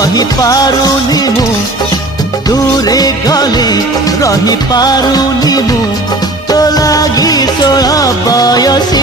रही पारुनी मु दूरे गले रही पारुनी मु तो लागी 16 बयसी